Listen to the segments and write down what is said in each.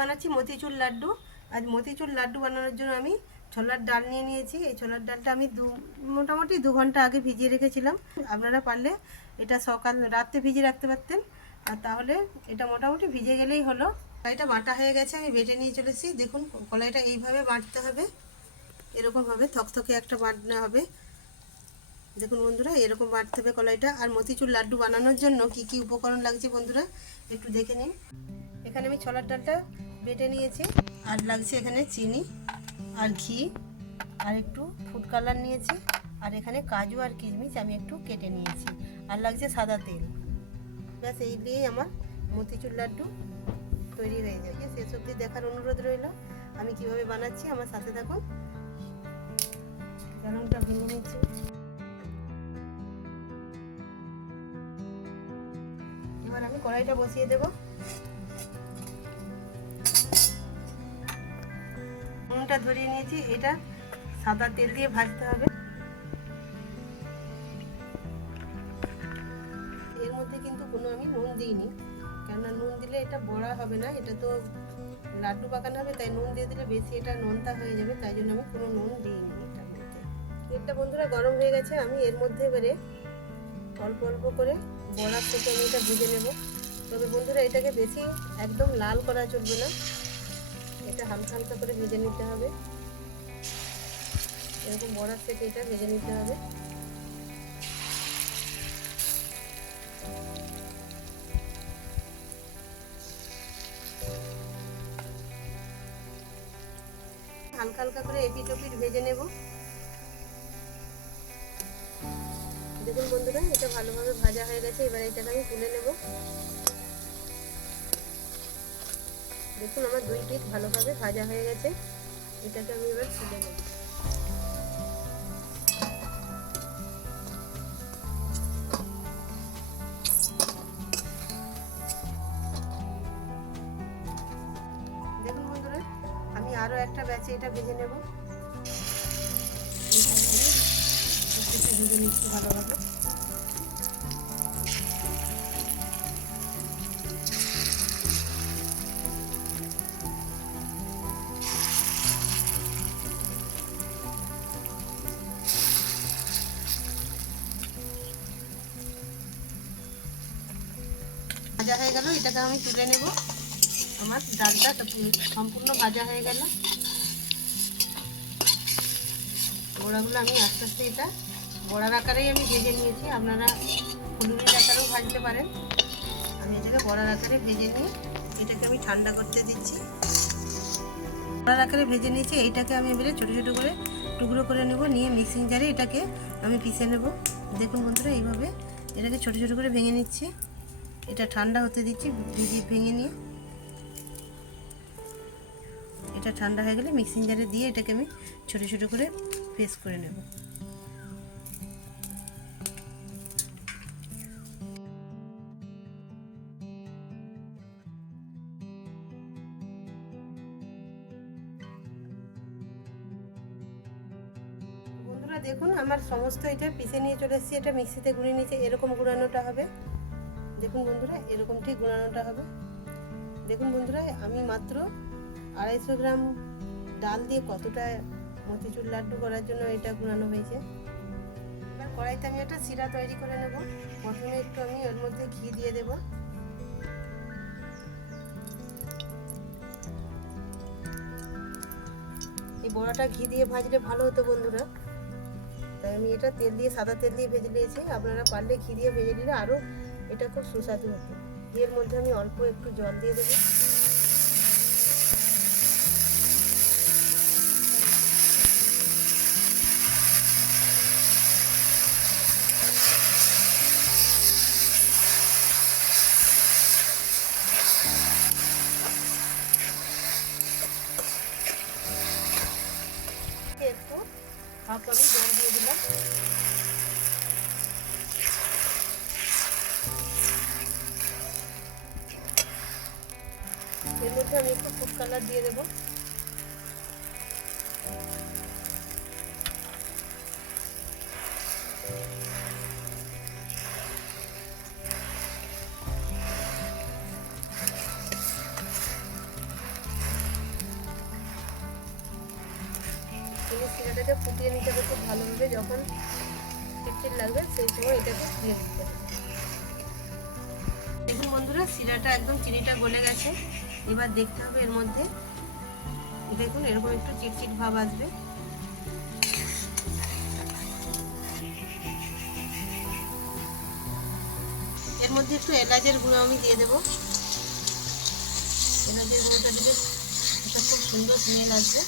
বানাচ্ছি মতিচুর লাড্ডু। আজ মতিচুর লাড্ডু বানানোর জন্য আমি ছোলার ডাল নিয়ে নিয়েছি। এই ছোলার ডালটা আমি মোটামুটি 2 ঘন্টা আগে ভিজিয়ে রেখেছিলাম। আপনারা পারলে এটা রাতে ভিজিয়ে রাখতে পারতেন, আর তাহলে এটা মোটামুটি ভিজে গেলেই হলো। কলাইটা বাটা হয়ে গেছে, আমি বেটে নিয়ে চলেছি। দেখুন কলাইটা এইভাবে বাটতে হবে, এরকমভাবে থকথকে একটা বাটনা হবে। দেখুন বন্ধুরা, এরকম বাটতে হবে কলাইটা। আর মতিচুর লাড্ডু বানানোর জন্য কি কি উপকরণ লাগছে বন্ধুরা একটু দেখে নিন। এখানে আমি ছোলার ডালটা বেটে নিয়েছি, আর লাগছে এখানে চিনি আর ঘি আর একটু ফুড কালার নিয়েছি, আর এখানে কাজু আর কিশমিশ আমি একটু কেটে নিয়েছি, আর লাগছে সাদা তেল। ব্যাস এই দিয়েই আমার মতিচুর লাড্ডু তৈরি হয়ে যাবে। শেষ অবধি দেখার অনুরোধ রইল আমি কিভাবে বানাচ্ছি, আমার সাথে থাকুন। গরমটা ভেঙে নিচ্ছি। এবার আমি কড়াইটা বসিয়ে দেব। নুনটা ধরিয়ে নিয়েছি, এটা সাদা তেল দিয়ে ভাজতে হবে। এর মধ্যে কিন্তু কোনো আমি নুন দিইনি, কেননা নুন দিলে এটা বড়া হবে না, এটা তো লাড্ডু পাকানো হবে, তাই নুন দিয়ে দিলে বেশি এটা নোনতা হয়ে যাবে, তাই জন্য আমি কোনো নুন দিইনি এটার মধ্যে। তেলটা বন্ধুরা গরম হয়ে গেছে, আমি এর মধ্যে এবারে অল্প অল্প করে বড়ার থেকে আমি এটা ভেজে নেব। তবে বন্ধুরা এটাকে বেশি একদম লাল করা চলবে না, এটা হালকা হালকা করে ভেজে নিতে হবে। এরকম বড়ার থেকে এটা ভেজে নিতে হবে। হালকা হালকা করে এপিট ওপিট ভেজে নেব। দেখুন বন্ধুরা, এটা ভালোভাবে ভাজা হয়ে গেছে, এবার এটাকে আমি তুলে নেব। দেখুন আমার 2 পিঠ ভালোভাবে ভাজা হয়ে গেছে, এটাকে আমি এবার তুলে নেব। দেখুন বন্ধুরা, আমি আরো একটা ব্যাচে এটা ভেজে নেব। ভেজে নিচ্ছি ভালোভাবে। ভাজা হয়ে গেল, এটাকে আমি তুলে নেব। আমার ডালটা সম্পূর্ণ ভাজা হয়ে গেল। বড়াগুলো আমি আস্তে আস্তে এটা বড়ার আকারেই আমি ভেজে নিয়েছি, আপনারা ফুলুরির আকারেও ভাজতে পারেন। আমি এটাকে বড়ার আকারে ভেজে নিয়ে এটাকে আমি ঠান্ডা করতে দিচ্ছি। বড়ার আকারে ভেজে নিয়েছি, এইটাকে আমি এবারে ছোটো ছোটো করে টুকরো করে নেব, নিয়ে মিক্সিং জারে এটাকে আমি পিষে নেব। দেখুন বন্ধুরা, এইভাবে এটাকে ছোটো ছোটো করে ভেঙে নিচ্ছি। এটা ঠান্ডা হতে দিচ্ছি, ভেঙে নিয়ে এটা ঠান্ডা হয়ে গেলে মিক্সিং জারে দিয়ে এটাকে আমি ছোটো ছোটো করে পেস্ট করে নেব। বন্ধুরা দেখুন, আমার সমস্ত এটা পিষে নিয়ে চলে এসেছি, এটা মিক্সিতে গুঁড়িয়ে নিয়েছি। এরকম গুঁড়ানোটা হবে। দেখুন বন্ধুরা, এরকম ঠিক গুঁড়ানোটা হবে। দেখুন বন্ধুরা, আমি মাত্র 250 গ্রাম ডাল দিয়ে কতটা মতিচুর লাড্ডু করার জন্য এটা গুঁড়ানো হয়েছে। এবার কড়াইতে আমি একটা শিরা তৈরি করে নেব। প্রথমে একটু আমি এর মধ্যে ঘি দিয়ে দেব। এই বড়াটা ঘি দিয়ে ভাজলে ভালো হতো বন্ধুরা, তাই আমি এটা তেল দিয়ে সাদা তেল দিয়ে ভেজে নিয়েছি। আপনারা পারলে ঘি দিয়ে ভেজে নিলে আরও এটা খুব সুস্বাদু হতো। এর মধ্যে আমি অল্প একটু জল দিয়ে দেবো। একটু হাফ আমি জল দিয়ে দিলাম। এর মধ্যে আমি একটু ফুড কালার দিয়ে দেবো। শিরাটাকে ফুটিয়ে নিতে হবে খুব ভালোভাবে। যখন চিটচিট লাগবে সেই সময় এটাকে দিয়ে দিতে হবে। দেখুন বন্ধুরা, শিরাটা একদম চিনিটা গলে গেছে। এবার দেখতে হবে এর মধ্যে, দেখুন এরকম একটু চিটচিট ভাব আসবে। এর মধ্যে একটু এলাচের গুঁড়ো আমি দিয়ে দেবো। এলাচের গুঁড়োটা দিলে এটা খুব সুন্দর স্মেল আসবে।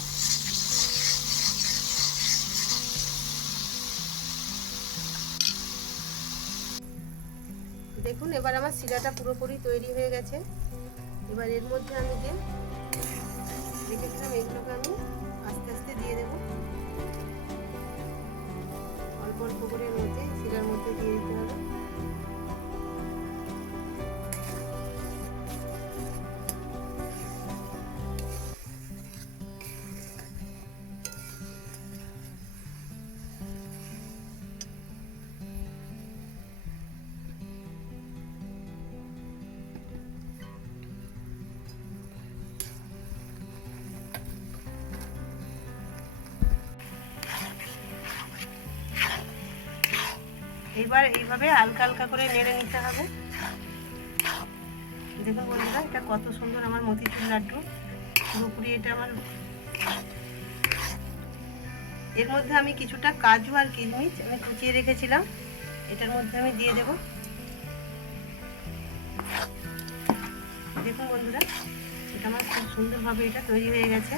দেখুন এবার আমার শিরাটা পুরোপুরি তৈরি হয়ে গেছে। এবার এর মধ্যে আমি যে রেখেছিলাম এগুলোকে আমি আস্তে আস্তে দিয়ে দেবো। অল্প অল্প করে মধ্যে শিরার মধ্যে দিয়ে দিতে হবে। এবার এইভাবে হালকা হালকা করে নেড়ে নিতে হবে। দেখুন বন্ধুরা, এটা কত সুন্দর আমার মতিচুর লাড্ডু পুরোপুরি এটা আমার। এর মধ্যে আমি কিছুটা কাজু আর কিশমিশ আমি কুচিয়ে রেখেছিলাম, এটার মধ্যে আমি দিয়ে দেব। দেখুন বন্ধুরা, এটা আমার খুব সুন্দরভাবে এটা তৈরি হয়ে গেছে।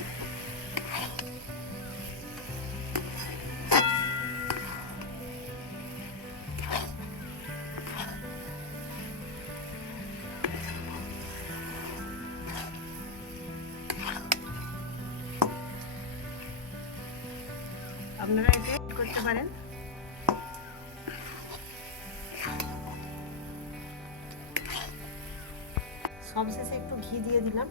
আপনারা এটা করতে পারেন। সবশেষে একটু ঘি দিয়ে দিলাম।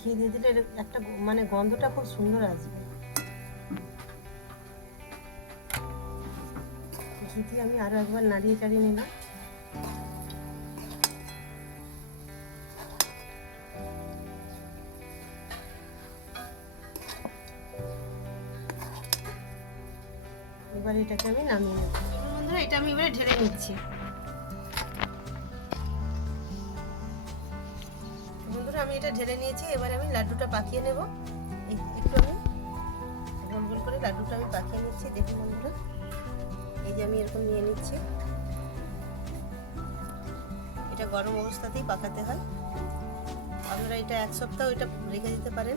ঘি দিয়ে দিলে একটা মানে গন্ধটা খুব সুন্দর আসবে। ঘি দিয়ে আমি আরো একবার নাড়িয়ে চাড়িয়ে নিলাম। এবার এটাকে আমি নামিয়ে নেব। বন্ধুরা, এটা আমি এবারে ঢেলে নিচ্ছি। বন্ধুরা, আমি এটা ঢেলে নিয়েছি। এবার আমি লাড্ডুটা পাকিয়ে নেব। একটু আমি গোল গোল করে লাড্ডুটা আমি পাকিয়ে নিচ্ছি। দেখুন বন্ধুরা, এই যে আমি এরকম নিয়ে নিচ্ছি। এটা গরম অবস্থাতেই পাকাতে হয়। আপনারা এটা এক সপ্তাহ এটা রেখে দিতে পারেন।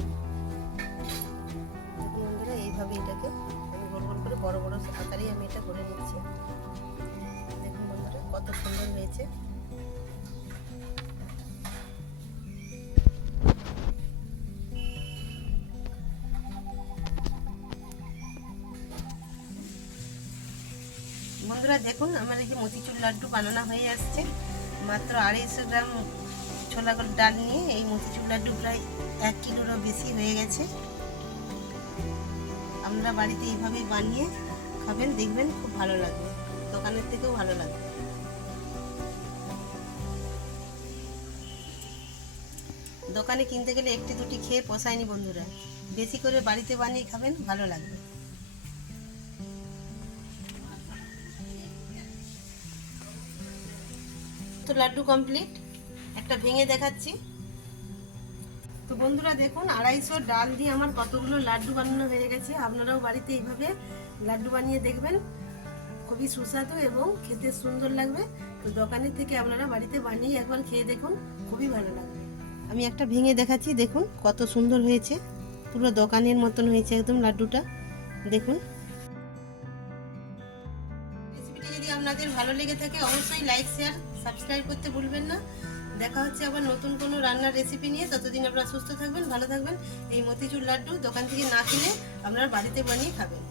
দেখুন বন্ধুরা, এইভাবে এটাকে আমি গোল গোল করে বড় বড় আকারেই আমি এটা করে নিচ্ছি। দেখুন বন্ধুরা, কত সুন্দর হয়েছে। বন্ধুরা দেখুন, আমার এই যে মতিচুর লাড্ডু বানানো হয়ে আসছে। মাত্র 250 গ্রাম ছোলা ডাল নিয়ে এই মতিচুর লাড্ডু প্রায় 1 কিলোরও বেশি হয়ে গেছে। আপনারা বাড়িতে এইভাবেই বানিয়ে খাবেন, দেখবেন খুব ভালো লাগবে, দোকানের থেকেও ভালো লাগবে। দোকানে কিনতে গেলে একটি দুটি খেয়ে পোষায়নি বন্ধুরা, বেশি করে বাড়িতে বানিয়ে খাবেন, ভালো লাগবে। তো লাড্ডু কমপ্লিট, একটা ভেঙে দেখাচ্ছি। তো বন্ধুরা দেখুন, 250 ডাল দিয়ে আমার কতগুলো লাড্ডু বানানো হয়ে গেছে। আপনারাও বাড়িতে এইভাবে লাড্ডু বানিয়ে দেখবেন, খুবই সুস্বাদু এবং খেতে সুন্দর লাগবে। তো দোকানের থেকে আপনারা বাড়িতে বানিয়ে একবার খেয়ে দেখুন, খুবই ভালো লাগবে। আমি একটা ভেঙে দেখাচ্ছি, দেখুন কত সুন্দর হয়েছে, পুরো দোকানের মতন হয়েছে একদম লাড্ডুটা। দেখুন, রেসিপিটি যদি আপনাদের ভালো লেগে থাকে অবশ্যই লাইক শেয়ার সাবস্ক্রাইব করতে ভুলবেন না। দেখা হচ্ছে আবার নতুন কোনো রান্নার রেসিপি নিয়ে। ততদিন আপনারা সুস্থ থাকবেন, ভালো থাকবেন। এই মতিচুর লাড্ডু দোকান থেকে না কিনে আপনারা বাড়িতে বানিয়ে খাবেন।